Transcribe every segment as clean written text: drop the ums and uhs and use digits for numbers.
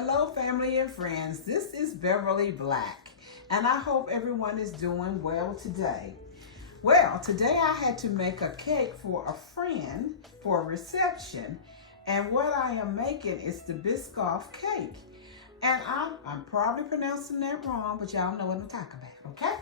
Hello, family and friends. This is Beverly Black, and I hope everyone is doing well today. Well, today I had to make a cake for a friend for a reception, and what I am making is the Biscoff cake. And I'm probably pronouncing that wrong, but y'all know what I'm talking about, okay?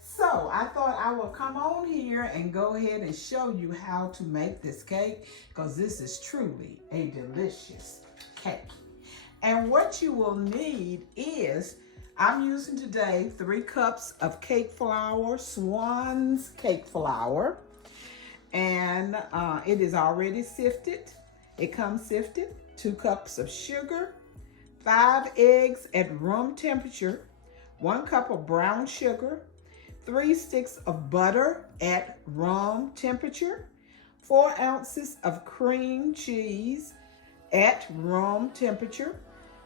So I thought I will come on here and go ahead and show you how to make this cake, because this is truly a delicious cake. And what you will need is, I'm using today 3 cups of cake flour, Swan's cake flour. And it is already sifted. It comes sifted. 2 cups of sugar, 5 eggs at room temperature, 1 cup of brown sugar, 3 sticks of butter at room temperature, 4 ounces of cream cheese at room temperature,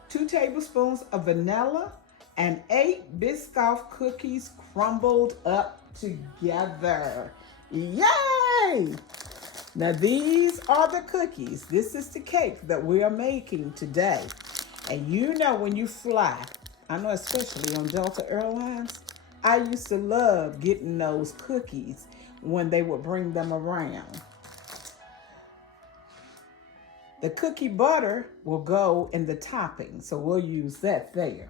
2 tablespoons of vanilla, and 8 Biscoff cookies crumbled up together. Yay! Now these are the cookies. This is the cake that we are making today. And you know when you fly, I know especially on Delta Airlines, I used to love getting those cookies when they would bring them around. The cookie butter will go in the topping, so we'll use that there.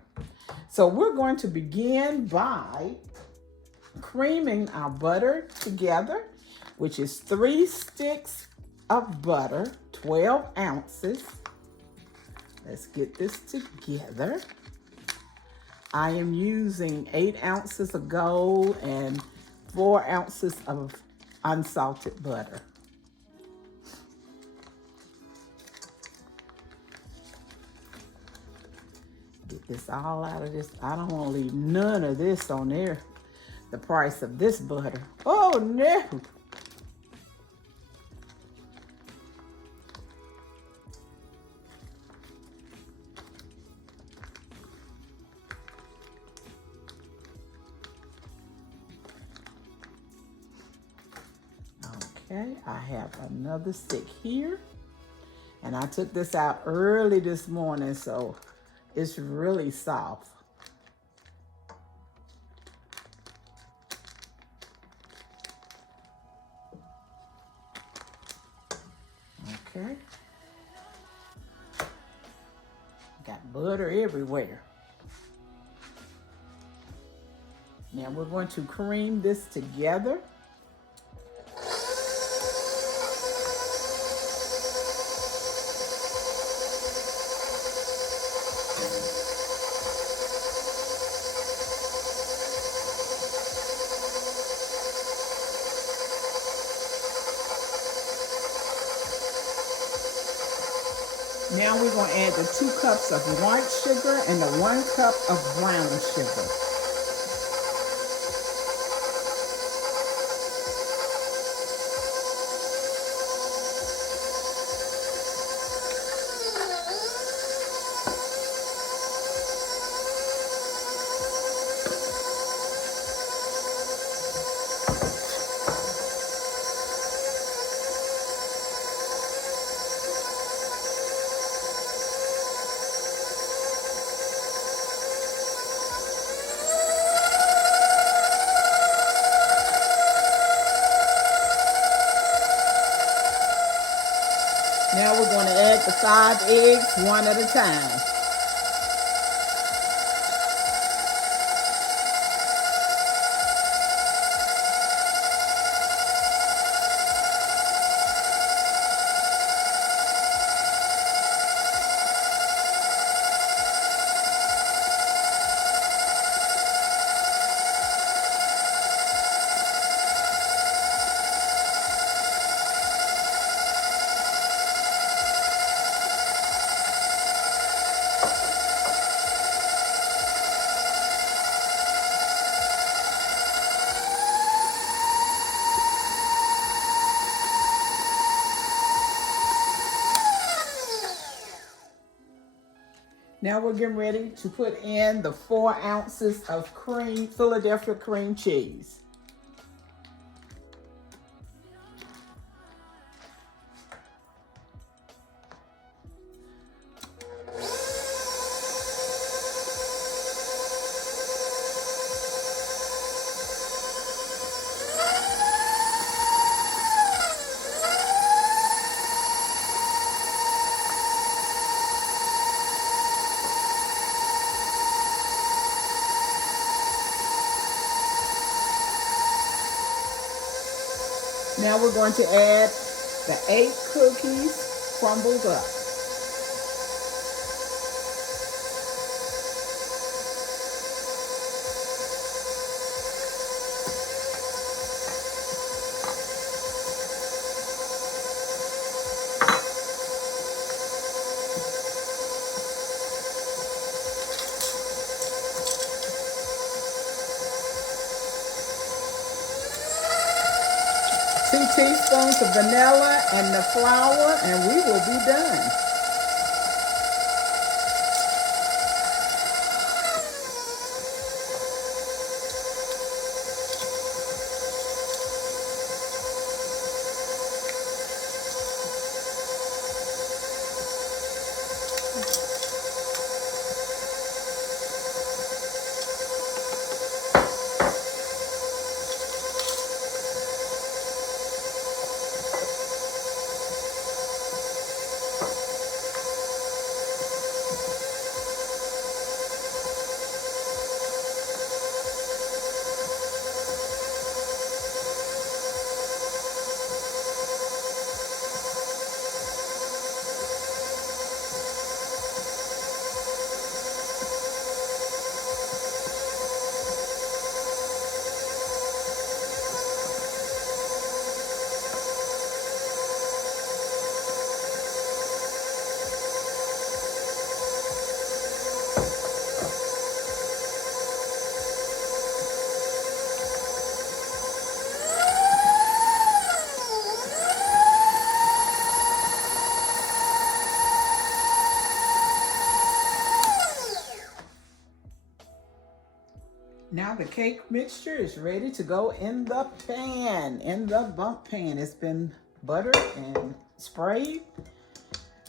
So we're going to begin by creaming our butter together, which is 3 sticks of butter, 12 ounces. Let's get this together. I am using 8 ounces of gold and 4 ounces of unsalted butter. Get this all out of this. I don't want to leave none of this on there. The price of this butter. Oh no! Okay, I have another stick here. And I took this out early this morning, so it's really soft. Okay. Got butter everywhere. Now we're going to cream this together. Now we're going to add the 2 cups of white sugar and the 1 cup of brown sugar. Now we're going to add the 5 eggs one at a time. Now we're getting ready to put in the 4 ounces of Philadelphia cream cheese. Now we're going to add the 8 cookies crumbled up. Two teaspoons of vanilla and the flour, and we will be done. Now the cake mixture is ready to go in the pan, in the bump pan. It's been buttered and sprayed.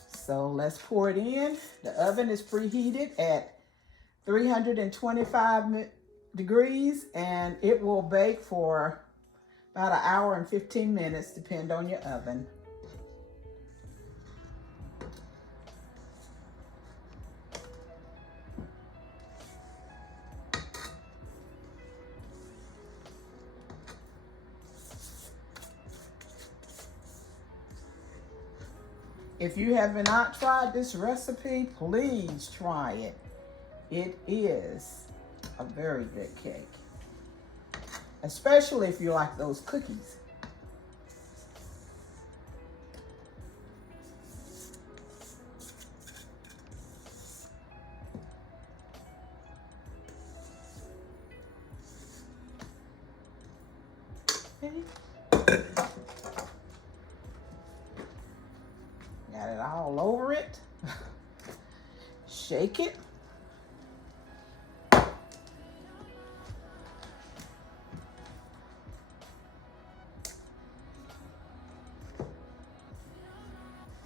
So let's pour it in. The oven is preheated at 325 degrees, and it will bake for about 1 hour and 15 minutes, depend on your oven. If you have not tried this recipe, please try it. It is a very good cake, especially if you like those cookies. Okay. Got it all over it. Shake it.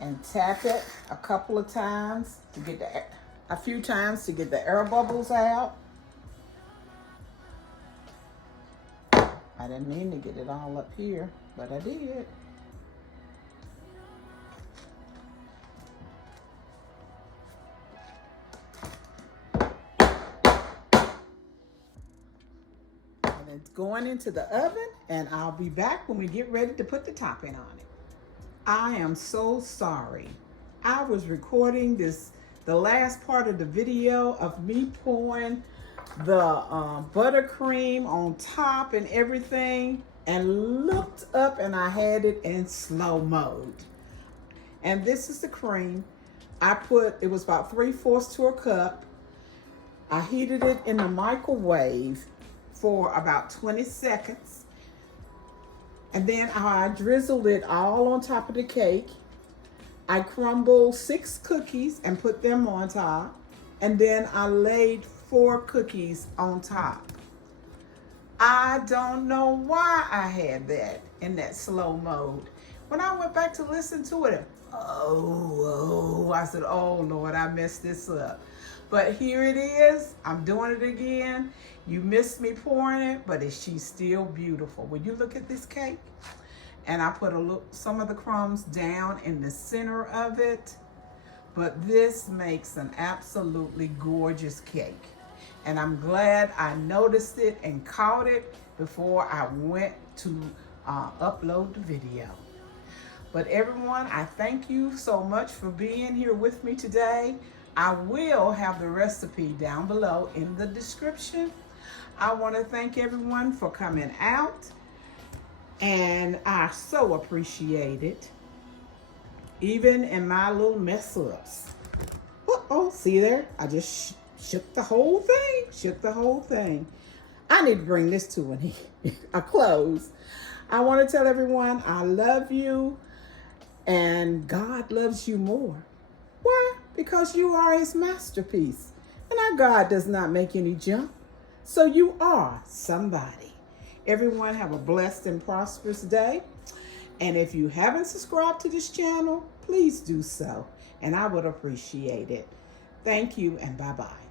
And tap it a couple of times to get a few times to get the air bubbles out. I didn't mean to get it all up here, but I did. It's going into the oven, and I'll be back when we get ready to put the topping on it. I am so sorry. I was recording the last part of the video of me pouring the buttercream on top and everything, and looked up and I had it in slow mode. And this is the cream. It was about 3/4 to a cup. I heated it in the microwave for about 20 seconds. And then I drizzled it all on top of the cake. I crumbled 6 cookies and put them on top. And then I laid 4 cookies on top. I don't know why I had that in that slow mode. When I went back to listen to it, I said, oh Lord, I messed this up. But here it is. I'm doing it again. You missed me pouring it, but she's still beautiful. When you look at this cake, and I put some of the crumbs down in the center of it, but this makes an absolutely gorgeous cake. And I'm glad I noticed it and caught it before I went to upload the video. But everyone, I thank you so much for being here with me today. I will have the recipe down below in the description. I want to thank everyone for coming out, and I so appreciate it. Even in my little mess ups. Uh-oh, see there? I just shook the whole thing. I need to bring this to a close. I want to tell everyone I love you, and God loves you more. Why? Because you are his masterpiece, and our God does not make any junk. So you are somebody. Everyone have a blessed and prosperous day. And if you haven't subscribed to this channel, please do so. And I would appreciate it. Thank you, and bye-bye.